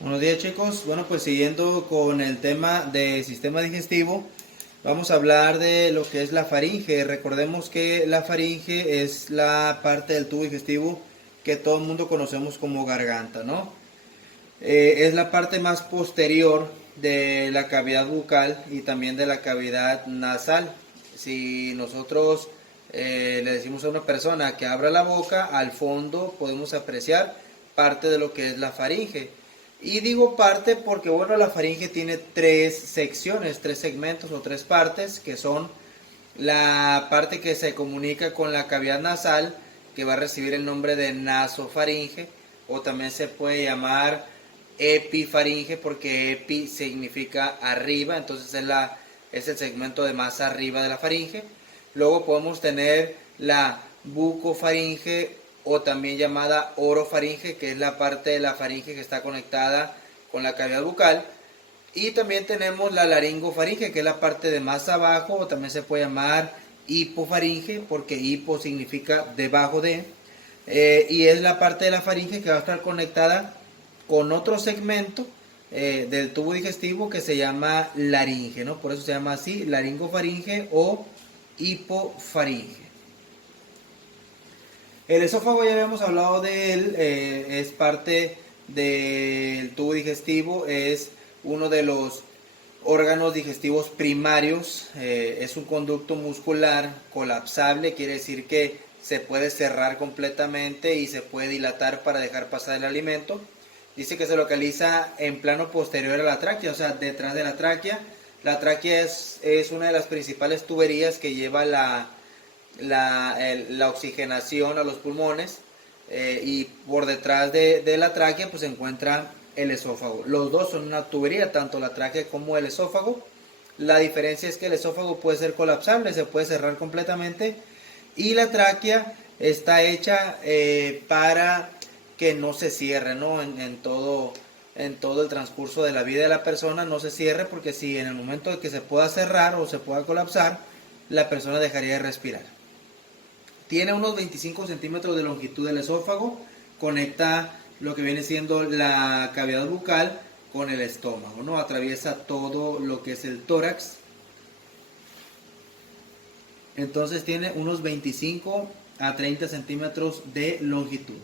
Buenos días chicos, bueno pues siguiendo con el tema de sistema digestivo, vamos a hablar de lo que es la faringe. Recordemos que la faringe es la parte del tubo digestivo que todo el mundo conocemos como garganta, ¿no? Es la parte más posterior de la cavidad bucal y también de la cavidad nasal. Si nosotros le decimos a una persona que abra la boca, al fondo podemos apreciar parte de lo que es la faringe. Y digo parte porque, bueno, la faringe tiene tres secciones, tres segmentos o tres partes, que son la parte que se comunica con la cavidad nasal, que va a recibir el nombre de nasofaringe, o también se puede llamar epifaringe, porque epi significa arriba, entonces es el segmento de más arriba de la faringe. Luego podemos tener la bucofaringe, o también llamada orofaringe, que es la parte de la faringe que está conectada con la cavidad bucal. Y también tenemos la laringofaringe, que es la parte de más abajo, o también se puede llamar hipofaringe, porque hipo significa debajo de. Y es la parte de la faringe que va a estar conectada con otro segmento del tubo digestivo que se llama laringe, ¿no? Por eso se llama así, laringofaringe o hipofaringe. El esófago ya habíamos hablado de él, es parte del tubo digestivo, es uno de los órganos digestivos primarios, es un conducto muscular colapsable, quiere decir que se puede cerrar completamente y se puede dilatar para dejar pasar el alimento. Dice que se localiza en plano posterior a la tráquea, o sea, detrás de la tráquea. La tráquea es una de las principales tuberías que lleva la oxigenación a los pulmones, y por detrás de la tráquea pues se encuentra el esófago. Los dos son una tubería, tanto la tráquea como el esófago. La diferencia es que el esófago puede ser colapsable, se puede cerrar completamente, y la tráquea está hecha para que no se cierre, ¿no? En todo el transcurso de la vida de la persona no se cierre, porque si en el momento de que se pueda cerrar o se pueda colapsar, la persona dejaría de respirar. Tiene unos 25 centímetros de longitud del esófago, conecta lo que viene siendo la cavidad bucal con el estómago, ¿no? Atraviesa todo lo que es el tórax. Entonces tiene unos 25 a 30 centímetros de longitud.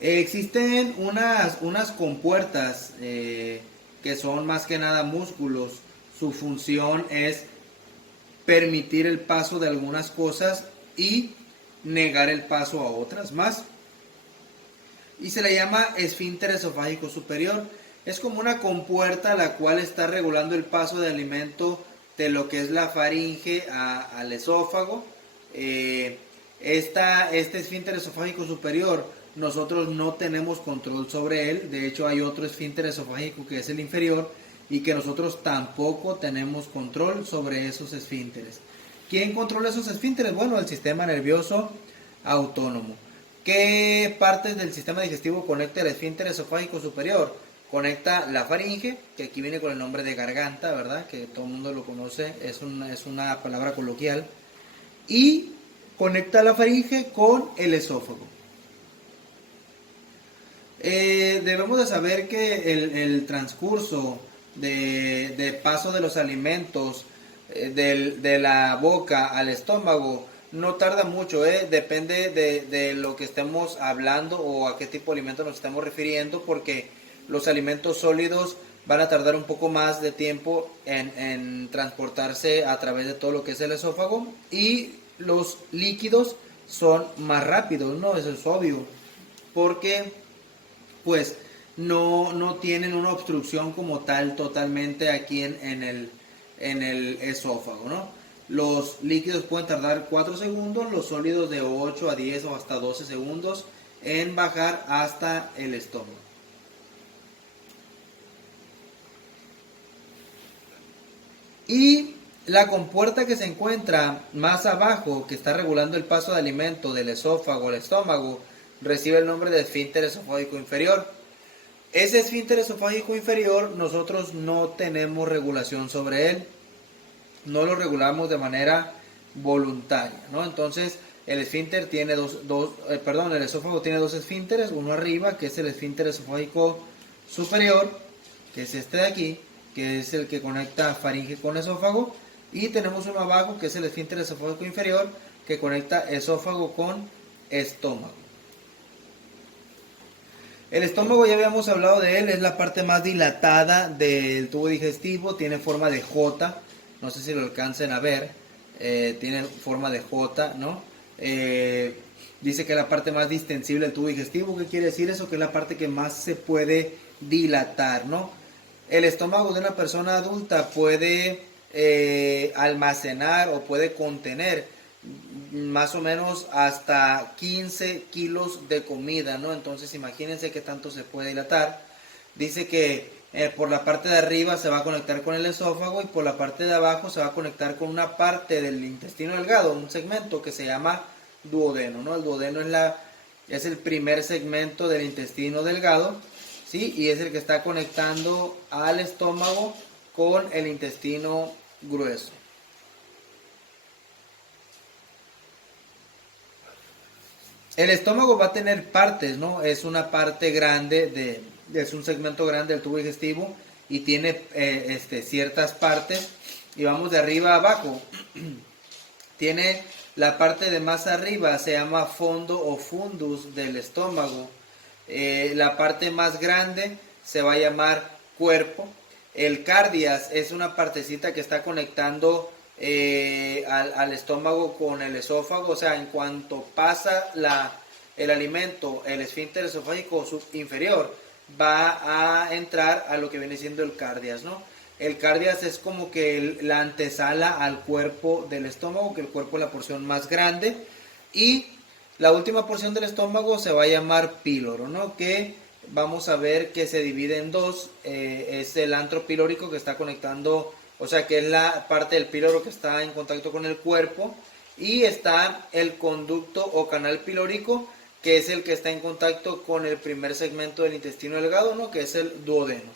Existen unas compuertas que son más que nada músculos. Su función es permitir el paso de algunas cosas y negar el paso a otras más. Y se le llama esfínter esofágico superior. Es como una compuerta la cual está regulando el paso de alimento de lo que es la faringe al esófago. Este esfínter esofágico superior, nosotros no tenemos control sobre él. De hecho, hay otro esfínter esofágico que es el inferior, y que nosotros tampoco tenemos control sobre esos esfínteres. ¿Quién controla esos esfínteres? Bueno, el sistema nervioso autónomo. ¿Qué partes del sistema digestivo conecta el esfínter esofágico superior? Conecta la faringe, que aquí viene con el nombre de garganta, ¿verdad? Que todo el mundo lo conoce, es una palabra coloquial. Y conecta la faringe con el esófago. Debemos de saber que el transcurso de paso de los alimentos de la boca al estómago no tarda mucho, depende de lo que estemos hablando o a qué tipo de alimento nos estemos refiriendo, porque los alimentos sólidos van a tardar un poco más de tiempo en transportarse a través de todo lo que es el esófago, y los líquidos son más rápidos, ¿no? Eso es obvio, porque pues no tienen una obstrucción como tal totalmente aquí en el esófago, ¿no? Los líquidos pueden tardar 4 segundos, los sólidos de 8 a 10 o hasta 12 segundos en bajar hasta el estómago. Y la compuerta que se encuentra más abajo, que está regulando el paso de alimento del esófago al estómago, recibe el nombre de esfínter esofágico inferior. Ese esfínter esofágico inferior nosotros no tenemos regulación sobre él, no lo regulamos de manera voluntaria, ¿no? Entonces el esfínter tiene el esófago tiene dos esfínteres, uno arriba, que es el esfínter esofágico superior, que es este de aquí, que es el que conecta faringe con esófago, y tenemos uno abajo, que es el esfínter esofágico inferior, que conecta esófago con estómago. El estómago ya habíamos hablado de él, es la parte más dilatada del tubo digestivo, tiene forma de J, no sé si lo alcancen a ver, tiene forma de J, ¿no? Dice que es la parte más distensible del tubo digestivo. ¿Qué quiere decir eso? Que es la parte que más se puede dilatar, ¿no? El estómago de una persona adulta puede almacenar o puede contener más o menos hasta 15 kilos de comida, ¿no? Entonces imagínense qué tanto se puede dilatar. Dice que por la parte de arriba se va a conectar con el esófago y por la parte de abajo se va a conectar con una parte del intestino delgado, un segmento que se llama duodeno, ¿no? El duodeno es el primer segmento del intestino delgado, ¿sí? Y es el que está conectando al estómago con el intestino grueso. El estómago va a tener partes, ¿no? Es una parte grande es un segmento grande del tubo digestivo y tiene ciertas partes. Y vamos de arriba a abajo. Tiene la parte de más arriba, se llama fondo o fundus del estómago. La parte más grande se va a llamar cuerpo. El cardias es una partecita que está conectando al estómago con el esófago, o sea, en cuanto pasa el alimento, el esfínter esofágico inferior va a entrar a lo que viene siendo el cardias, ¿no? El cardias es como que la antesala al cuerpo del estómago, que el cuerpo es la porción más grande, y la última porción del estómago se va a llamar píloro, ¿no? Que vamos a ver que se divide en dos, es el antro pilórico que está conectando, o sea que es la parte del píloro que está en contacto con el cuerpo, y está el conducto o canal pilórico, que es el que está en contacto con el primer segmento del intestino delgado, ¿no? Que es el duodeno.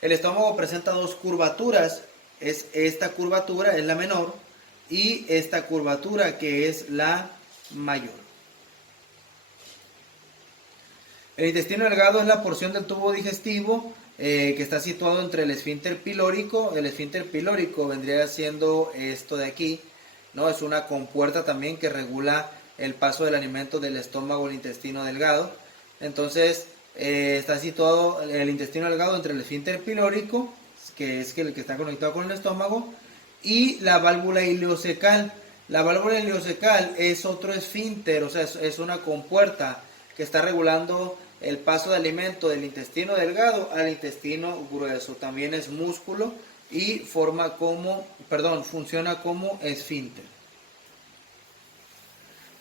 El estómago presenta dos curvaturas, esta curvatura es la menor y esta curvatura que es la mayor. El intestino delgado es la porción del tubo digestivo que está situado entre el esfínter pilórico. El esfínter pilórico vendría siendo esto de aquí, ¿no? Es una compuerta también que regula el paso del alimento del estómago al intestino delgado. Entonces está situado el intestino delgado entre el esfínter pilórico, que es el que está conectado con el estómago, y la válvula ileocecal. La válvula ileocecal es otro esfínter, o sea, es una compuerta que está regulando el paso de alimento del intestino delgado al intestino grueso. También es músculo y funciona como esfínter.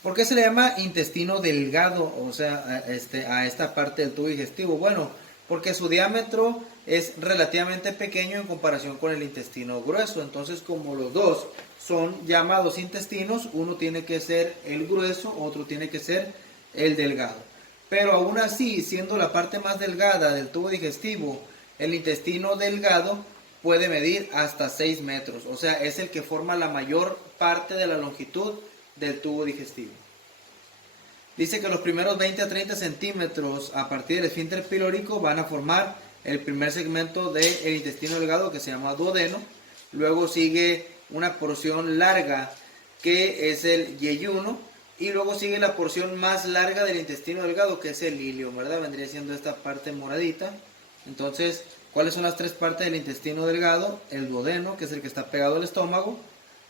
¿Por qué se le llama intestino delgado, o sea, a esta parte del tubo digestivo? Bueno, porque su diámetro es relativamente pequeño en comparación con el intestino grueso. Entonces, como los dos son llamados intestinos, uno tiene que ser el grueso, otro tiene que ser el delgado. Pero aún así, siendo la parte más delgada del tubo digestivo, el intestino delgado puede medir hasta 6 metros. O sea, es el que forma la mayor parte de la longitud del tubo digestivo. Dice que los primeros 20 a 30 centímetros a partir del esfínter pilórico van a formar el primer segmento del intestino delgado, que se llama duodeno. Luego sigue una porción larga que es el yeyuno, y luego sigue la porción más larga del intestino delgado, que es el ilio, ¿verdad? Vendría siendo esta parte moradita. Entonces, ¿cuáles son las tres partes del intestino delgado? El duodeno, que es el que está pegado al estómago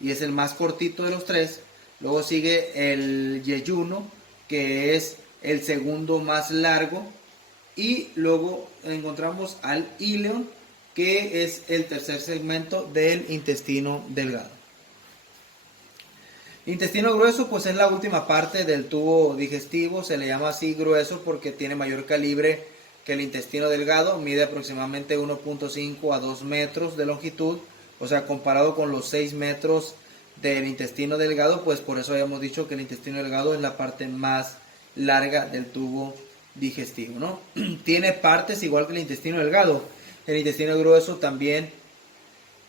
y es el más cortito de los tres. Luego sigue el yeyuno, que es el segundo más largo, y luego encontramos al íleon, que es el tercer segmento del intestino delgado. Intestino grueso, pues es la última parte del tubo digestivo. Se le llama así grueso porque tiene mayor calibre que el intestino delgado, mide aproximadamente 1.5 a 2 metros de longitud, o sea, comparado con los 6 metros del intestino delgado, pues por eso habíamos dicho que el intestino delgado es la parte más larga del tubo digestivo, ¿no? Tiene partes igual que el intestino delgado. El intestino grueso también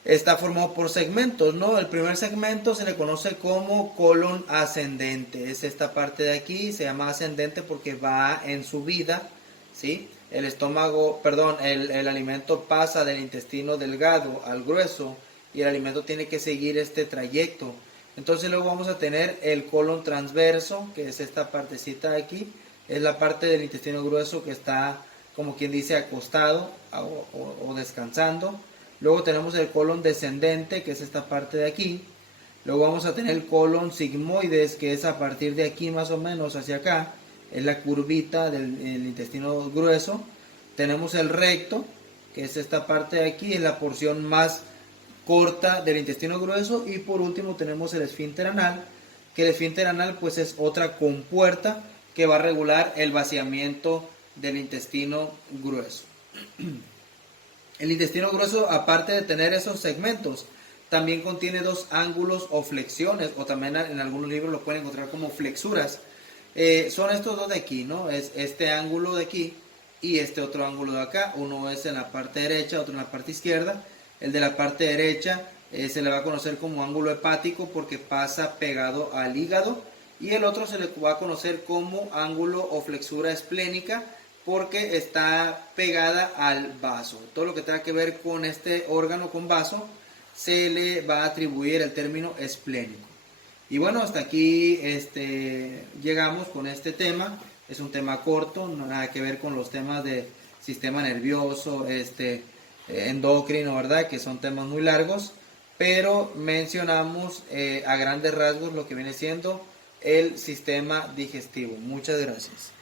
está formado por segmentos, ¿no? El primer segmento se le conoce como colon ascendente. Es esta parte de aquí, se llama ascendente porque va en subida, ¿sí? el estómago, perdón, el alimento pasa del intestino delgado al grueso y el alimento tiene que seguir este trayecto. Entonces luego vamos a tener el colon transverso, que es esta partecita de aquí, es la parte del intestino grueso que está, como quien dice, acostado o descansando. Luego tenemos el colon descendente, que es esta parte de aquí. Luego vamos a tener el colon sigmoides, que es a partir de aquí más o menos hacia acá, es la curvita del intestino grueso. Tenemos el recto, que es esta parte de aquí, es la porción más corta del intestino grueso. Y por último tenemos el esfínter anal, que el esfínter anal pues es otra compuerta que va a regular el vaciamiento del intestino grueso. El intestino grueso, aparte de tener esos segmentos, también contiene dos ángulos o flexiones, o también en algunos libros lo pueden encontrar como flexuras. Son estos dos de aquí, ¿no? Es este ángulo de aquí y este otro ángulo de acá. Uno es en la parte derecha, otro en la parte izquierda. El de la parte derecha se le va a conocer como ángulo hepático porque pasa pegado al hígado. Y el otro se le va a conocer como ángulo o flexura esplénica porque está pegada al vaso. Todo lo que tenga que ver con este órgano, con vaso, se le va a atribuir el término esplénico. Y bueno, hasta aquí llegamos con este tema. Es un tema corto, no nada que ver con los temas de sistema nervioso, endocrino, ¿verdad? Que son temas muy largos, pero mencionamos a grandes rasgos lo que viene siendo el sistema digestivo. Muchas gracias.